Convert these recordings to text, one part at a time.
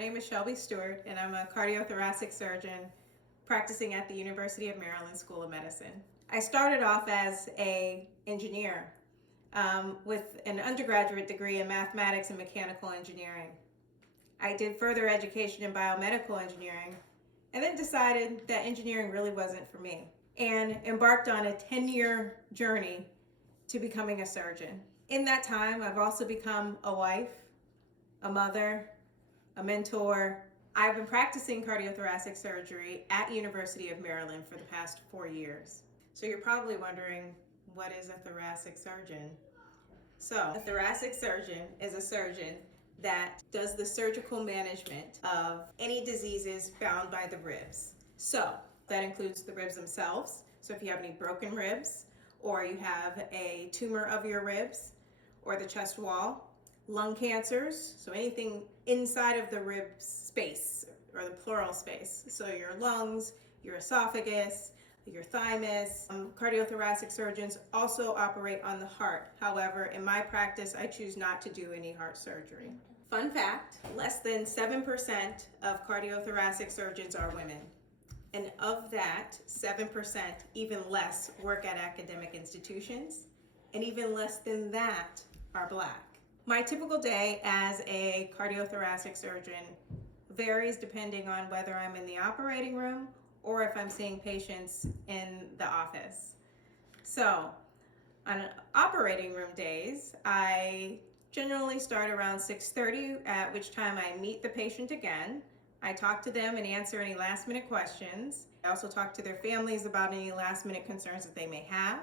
name is Shelby Stewart, and I'm a cardiothoracic surgeon practicing at the University of Maryland School of Medicine. I started off as an engineer with an undergraduate degree in mathematics and mechanical engineering. I did further education in biomedical engineering and then decided that engineering really wasn't for me and embarked on a 10-year journey to becoming a surgeon. In that time, I've also become a wife, a mother, a mentor. I've been practicing cardiothoracic surgery at University of Maryland for the past 4 years. So you're probably wondering, what is a thoracic surgeon? So a thoracic surgeon is a surgeon that does the surgical management of any diseases bound by the ribs. So that includes the ribs themselves. So if you have any broken ribs, or you have a tumor of your ribs or the chest wall, lung cancers, so anything inside of the rib space or the pleural space, so your lungs, your esophagus, your thymus. Cardiothoracic surgeons also operate on the heart. However, in my practice, I choose not to do any heart surgery. Fun fact, less than 7% of cardiothoracic surgeons are women. And of that 7%, even less work at academic institutions, and even less than that are Black. My typical day as a cardiothoracic surgeon varies depending on whether I'm in the operating room or if I'm seeing patients in the office. So on operating room days, I generally start around 6:30, at which time I meet the patient again. I talk to them and answer any last minute questions. I also talk to their families about any last minute concerns that they may have.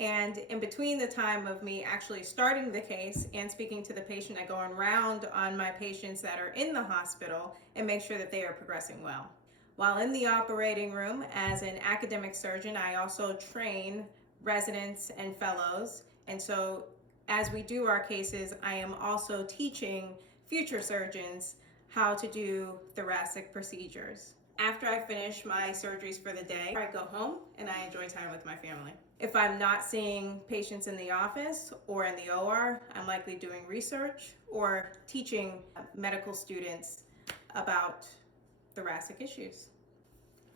And in between the time of me actually starting the case and speaking to the patient, I go around on my patients that are in the hospital and make sure that they are progressing well. While in the operating room as an academic surgeon, I also train residents and fellows. And so as we do our cases, I am also teaching future surgeons how to do thoracic procedures. After I finish my surgeries for the day, I go home and I enjoy time with my family. If I'm not seeing patients in the office or in the OR, I'm likely doing research or teaching medical students about thoracic issues.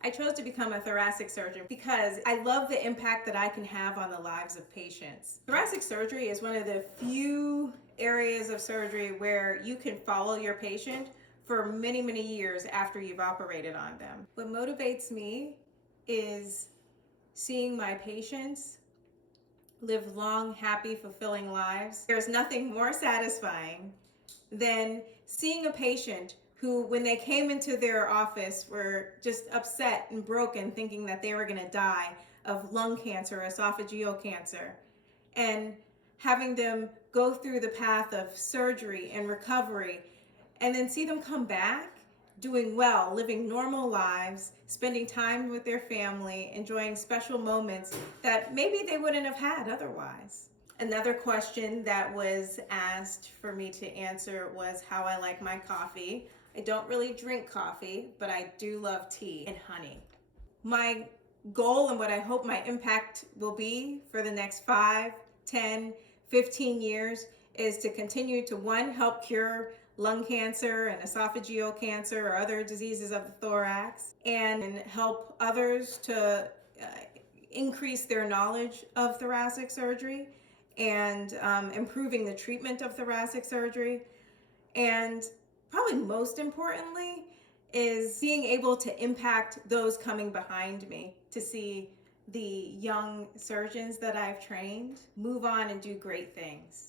I chose to become a thoracic surgeon because I love the impact that I can have on the lives of patients. Thoracic surgery is one of the few areas of surgery where you can follow your patient for many, many years after you've operated on them. What motivates me is seeing my patients live long, happy, fulfilling lives. There's nothing more satisfying than seeing a patient who, when they came into their office, were just upset and broken, thinking that they were gonna die of lung cancer, esophageal cancer, and having them go through the path of surgery and recovery, and then see them come back doing well, living normal lives, spending time with their family, enjoying special moments that maybe they wouldn't have had otherwise. Another question that was asked for me to answer was how I like my coffee. I don't really drink coffee, but I do love tea and honey. My goal and what I hope my impact will be for the next 5, 10, 15 years is to continue to, one, help cure lung cancer and esophageal cancer or other diseases of the thorax, and help others to increase their knowledge of thoracic surgery and improving the treatment of thoracic surgery. And probably most importantly is being able to impact those coming behind me, to see the young surgeons that I've trained move on and do great things.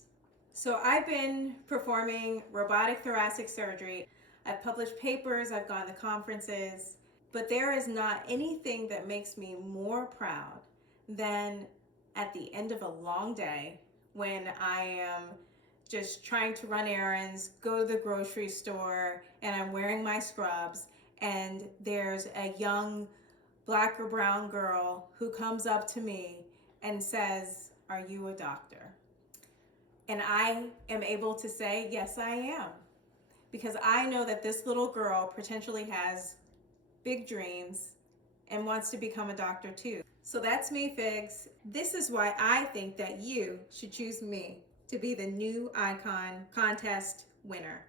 So I've been performing robotic thoracic surgery. I've published papers, I've gone to conferences, but there is not anything that makes me more proud than at the end of a long day when I am just trying to run errands, go to the grocery store, and I'm wearing my scrubs, and there's a young Black or brown girl who comes up to me and says, "Are you a doctor?" And I am able to say, yes, I am. Because I know that this little girl potentially has big dreams and wants to become a doctor too. So that's me, Figs. This is why I think that you should choose me to be the new icon contest winner.